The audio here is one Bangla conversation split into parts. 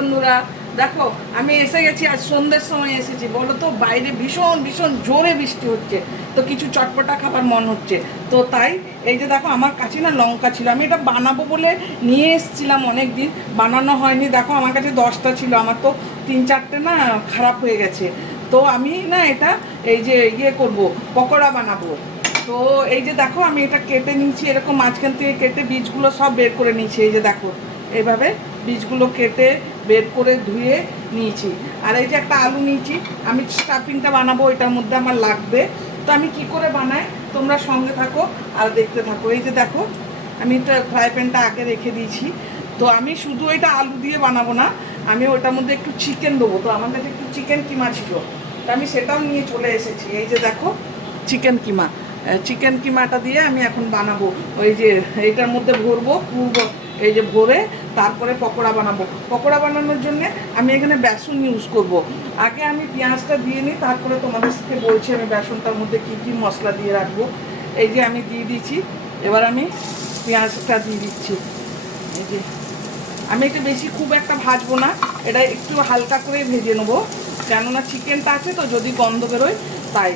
বন্ধুরা, দেখো, আমি এসে গেছি, আজ সন্ধ্যের সময় এসেছি। বলো তো বাইরে ভীষণ ভীষণ জোরে বৃষ্টি হচ্ছে। তো কিছু চটপটা খাবার মন হচ্ছে। তো তাই, এই যে দেখো, আমার কাছে না লঙ্কা ছিল। আমি এটা বানাবো বলে নিয়ে এসেছিলাম অনেক দিন বানানো হয়নি। দেখো, আমার কাছে দশটা ছিল। আমার তো তিন চারটে না খারাপ হয়ে গেছে। তো আমি না এটা এই যে ইয়ে করব, পকোড়া বানাবো। তো এই যে দেখো, আমি এটা কেটে নিয়েছি, এরকম মাঝখান থেকে কেটে বীজগুলো সব বের করে নিয়েছি। এই যে দেখো, এইভাবে বীজগুলো কেটে বের করে ধুয়ে নিয়েছি। আর এই যে একটা আলু নিয়েছি, আমি স্টাফিংটা বানাবো, এটার মধ্যে আমার লাগবে। তো আমি কি করে বানাই? তোমরা সঙ্গে থাকো আর দেখতে থাকো। এই যে দেখো, আমি এটা ফ্রাই প্যানটা আগে রেখে দিয়েছি। তো আমি শুধু এটা আলু দিয়ে বানাবো না, আমি ওটার মধ্যে একটু চিকেন দেবো। তো আমার কাছে একটু চিকেন কিমা ছিল। তো আমি সেটাও নিয়ে চলে এসেছি। এই যে দেখো চিকেন কিমা। চিকেন কিমাটা দিয়ে আমি এখন বানাবো। ওই যে এইটার মধ্যে ভরবো পুরবো এই যে ভরে, তারপরে পকোড়া বানাবো। পকোড়া বানানোর জন্য আমি এখানে বেসন ইউজ করব। আগে আমি পেঁয়াজটা দিয়ে নিই, তারপরে তোমাদেরকে বলছি আমি বেসনটার মধ্যে কী কী মশলা দিয়ে রাখব। এই যে আমি দিয়ে দিচ্ছি, এবার আমি পেঁয়াজটা দিয়ে দিচ্ছি। এই যে, আমি এটা বেশি খুব একটা ভাজবো না, এটা একটু হালকা করে ভেজে নেব। কেননা চিকেনটা আছে তো, যদি গন্ধ বেরোয়, তাই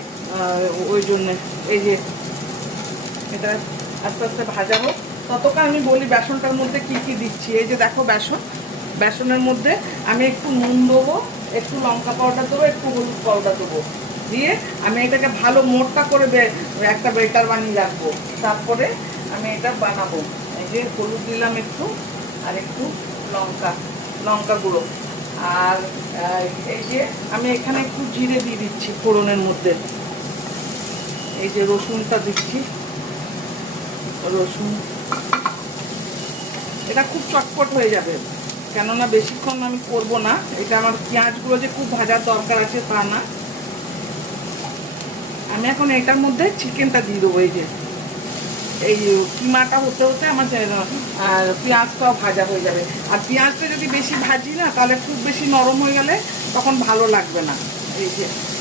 ওই জন্যে। এই যে, এটা আস্তে আস্তে ভাজাবো। ততক্ষণ আমি বলি বেসনটার মধ্যে কি কি দিচ্ছি। এই যে দেখো বেসন। বেসনের মধ্যে আমি একটু নুন দেবো, একটু লঙ্কা পাউডার দেবো, একটু হলুদ পাউডার দেবো। দিয়ে আমি এটাকে ভালো মোটটা করে একটা বেটার বানিয়ে রাখব। তারপরে আমি এটা বানাবো। এই যে হলুদ দিলাম একটু, আর একটু লঙ্কা লঙ্কা গুঁড়ো। আর এই যে আমি এখানে একটু জিরে দিয়ে দিচ্ছি ফোড়নের মধ্যে। এই যে রসুনটা দিচ্ছি। রসুন। এটা খুব চটপট হয়ে যাবে। কেননা বেশিক্ষণ আমি করব না। এটা আমার পেঁয়াজগুলো যে খুব ভাজার দরকার আছে তা না। আমি এখন এটার মধ্যে চিকেনটা দিয়ে দেবো, এই যে। এই কিমাটা হতে হতে আমার আর পেঁয়াজটাও ভাজা হয়ে যাবে। আর পেঁয়াজটা যদি বেশি ভাজি না, তাহলে খুব বেশি নরম হয়ে গেলে তখন ভালো লাগবে না। এই যে।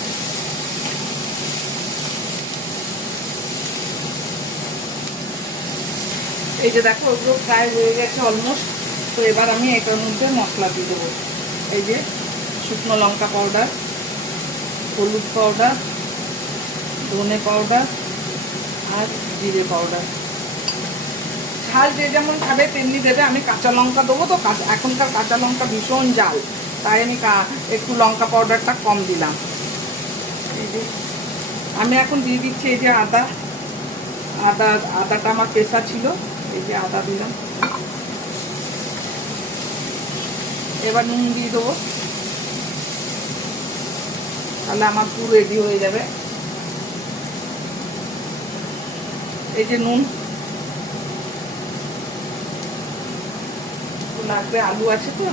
এই যে দেখো, ওগুলো ফ্রাই হয়ে গেছে অলমোস্ট তো এবার আমি এটার মধ্যে মশলা দিয়ে দেবো। এই যে শুকনো লঙ্কা পাউডার হলুদ পাউডার ধনে পাউডার আর জিরে পাউডার ঝাল যে যেমন খাবে, তেমনি দেবে। আমি কাঁচা লঙ্কা দেবো তো এখনকার কাঁচা লঙ্কা ভীষণ জাল তাই আমি একটু লঙ্কা পাউডারটা কম দিলাম। এই যে আমি এখন দিয়ে দিচ্ছি এই যে আদা। আদা আদাটা আমার পেশা ছিল। এই যে আদা দিলাম। এবার নুন দিয়ে দেবো। তাহলে আমার পুরো রেডি হয়ে যাবে। এই যে নুন। লাগবে আলু আছে তো?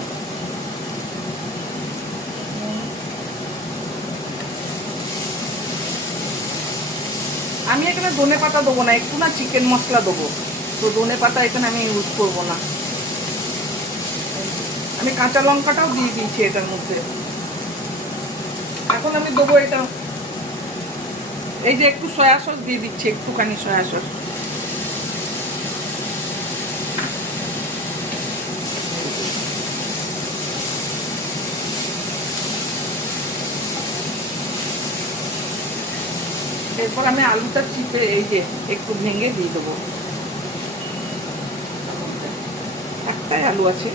আমি এখানে ধনে পাতা দেবো না, একটু না চিকেন মশলা দেবো। তো ধনে পাতা এখানে আমি ইউজ করব না। আমি কাঁচা লঙ্কাটাও দিয়ে দিয়েছি এটার মধ্যে। এখন আমি দেবো এটা। এই যে একটু সয়া সস দিয়ে দিচ্ছি, একটুখানি সয়া সস এরপর আমি আলুটা চিপে এই যে একটু ভেঙে দিয়ে দেবো। একটাই আলু আছে।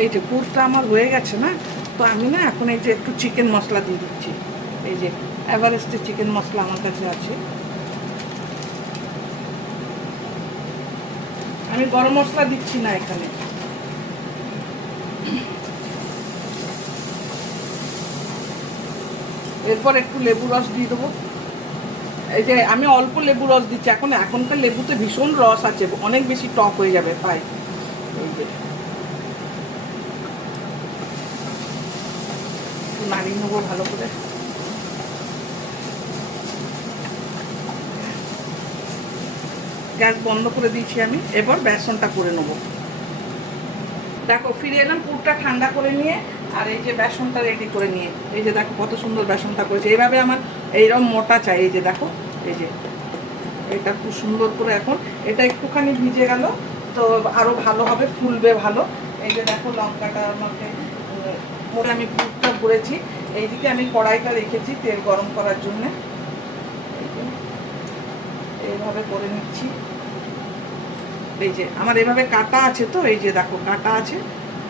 এই যে এই পুরটা আমার হয়ে গেছে না, তো আমি না এখন এই যে একটু চিকেন মশলা দিয়ে দিচ্ছি। এই যে এভারেস্টের চিকেন মশলা আমার কাছে আছে। আমি গরম মশলা দিচ্ছি না এখানে। এরপর একটু লেবু রস দিয়ে দেবো। এই যে আমি অল্প লেবু রস দিচ্ছি, এখন এখনকার লেবুতে ভীষণ রস আছে, অনেক বেশি টক হয়ে যাবে, তাই। নাড়িয়ে নেব ভালো করে। গ্যাস বন্ধ করে দিয়েছি আমি এবার বেসনটা করে নেব। দেখো, ফিরে এলাম পুরটা ঠান্ডা করে নিয়ে আর এই যে বেসনটা রেডি করে নিয়ে, এই যে দেখো কত সুন্দর বেসনটা করেছে। এইভাবে আমার এইরকম মোটা চাই, এই যে দেখো, এই যে। এটা খুব সুন্দর করে এখন, এটা একটুখানি ভিজে গেল, তো আরও ভালো হবে, ফুলবে ভালো। এই যে দেখো লঙ্কাটা আমাকে মোটে আমি পুরটা করেছি। এইদিকে আমি কড়াইটা রেখেছি তেল গরম করার জন্যে। এইভাবে করে নিচ্ছি। এই যে, আমার এভাবে কাটা আছে তো, এই যে দেখো কাটা আছে,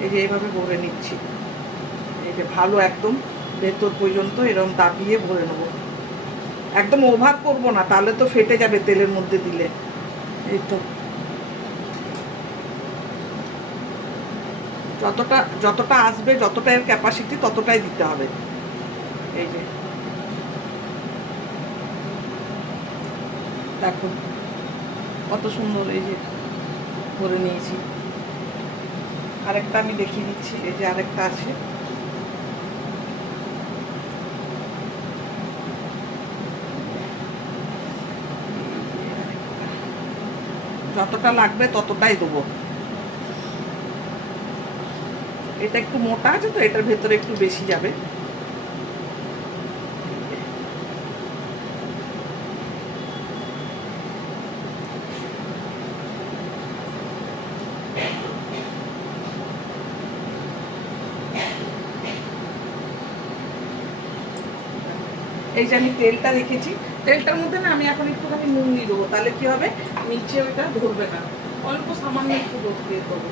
এই যে এইভাবে ভরে নিচ্ছি। যে ভালো একদম ভেতর পর্যন্ত এরকম দাবিয়ে ভরে নেব। একদম ওভার করব না, তাহলে তো ফেটে যাবে তেলের মধ্যে দিলে। এই তো। যতটা যতটা আসবে, যতটা এর ক্যাপাসিটি ততটাই দিতে হবে। এই যে। দেখো, কত সুন্দর এই যে করে নিয়েছি। আরেকটা আমি দেখিয়ে দিচ্ছি, এই যে আরেকটা আছে। যতটা লাগবে ততটাই দেবো। এটা একটু মোটা আছে তো এটার ভেতরে একটু বেশি যাবে। এই যে আমি তেলটা রেখেছি তেলটার মধ্যে না আমি এখন একটুখানি নুন দিয়ে দেবো। তাহলে কি হবে? নিচে ওইটা ধরবে না। অল্প সামান্য একটু দুধ দিয়ে দেবো।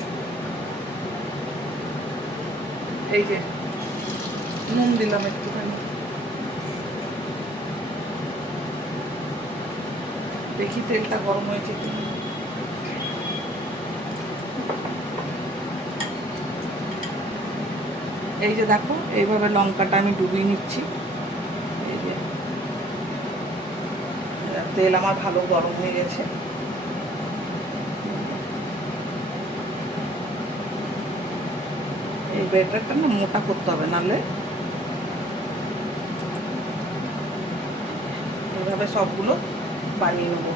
এই যে, নুন দিলাম একটুখানি। দেখি তেলটা গরম হয়েছে কি এই যে দেখো, এইভাবে লঙ্কাটা আমি ডুবিয়ে নিচ্ছি এই যে তেল আমার ভালো গরম হয়ে গেছে। এই ব্যাটারটা না মোটা করতে হবে, নাহলে এইভাবে সবগুলো বানিয়ে নেব।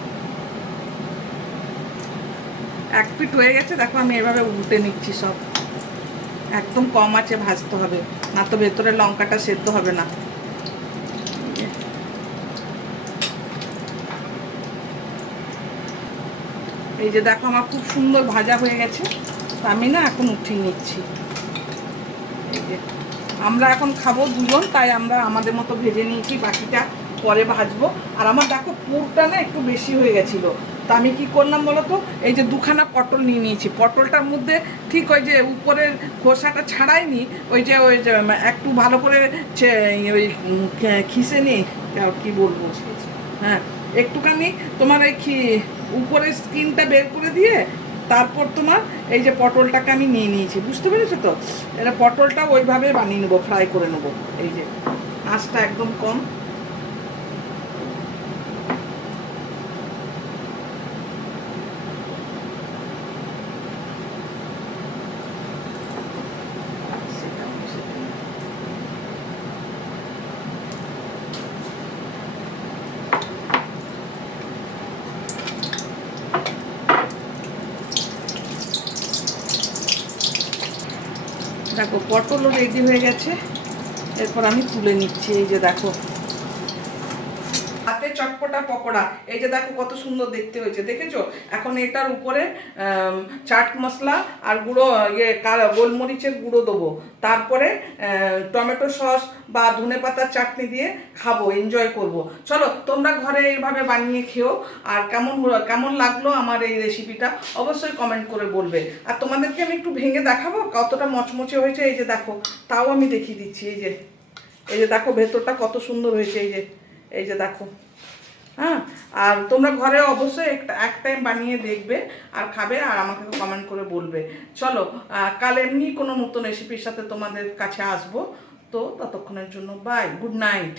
এক পিট হয়ে গেছে, দেখো আমি এভাবে উল্টে নিচ্ছি সব। একদম কম আছে ভাজতে হবে, না তো ভেতরে লঙ্কাটা সেদ্ধ হবে না। এই যে দেখো আমার খুব সুন্দর ভাজা হয়ে গেছে। তো আমি না এখন উঠিয়ে নিচ্ছি। এই যে, আমরা এখন খাব দুজন, তাই আমরা আমাদের মতো ভেজে নিয়েছি, বাকিটা পরে ভাজবো। আর আমার দেখো পুরটা না একটু বেশি হয়ে গেছিল। তা আমি কি করলাম বলো তো? এই যে দুখানা পটল নিয়ে নিয়েছি। পটলটার মধ্যে ঠিক ওই যে উপরের খোসাটা ছাড়াইনি, ওই যে ওই যে একটু ভালো করে ওই খিসে আর কি বলব? হ্যাঁ একটুখানি তোমার এই খি উপরের স্কিনটা বের করে দিয়ে তারপর তোমার এই যে পটলটাকে আমি নিয়ে নিয়েছি। বুঝতে পেরেছ তো? এটা পটলটা ওইভাবে বানিয়ে নেব ফ্রাই করে নেব। এই যে, আঁচটা একদম কম। দেখো পটলও রেডি হয়ে গেছে। এরপর আমি তুলে নিচ্ছি এই যে দেখো। চটপটা পকোড়া। এই যে দেখো কত সুন্দর দেখতে হয়েছে, দেখেছ? এখন এটার উপরে চাট মশলা আর গুঁড়ো ইয়ে গোলমরিচের গুঁড়ো দেবো। তারপরে টমেটো সস বা ধনে পাতার চাটনি দিয়ে খাব এনজয় করব। চলো, তোমরা ঘরে এইভাবে বানিয়ে খেও, আর কেমন কেমন লাগল আমার এই রেসিপিটা অবশ্যই কমেন্ট করে বলবে। আর তোমাদেরকে আমি একটু ভেঙে দেখাবো, কতটা মচমচে হয়েছে, এই যে দেখো, তাও আমি দেখিয়ে দিচ্ছি, এই যে। এই যে দেখো, ভেতরটা কত সুন্দর হয়েছে, এই যে। এই যে দেখো। হ্যাঁ? আর তোমরা ঘরে অবশ্যই একটা, এক টাইম বানিয়ে দেখবে আর খাবে আর আমাকে কমেন্ট করে বলবে। চলো কাল এমনি কোনো নতুন রেসিপির সাথে তোমাদের কাছে আসব। তো ততক্ষণের জন্য বাই গুড নাইট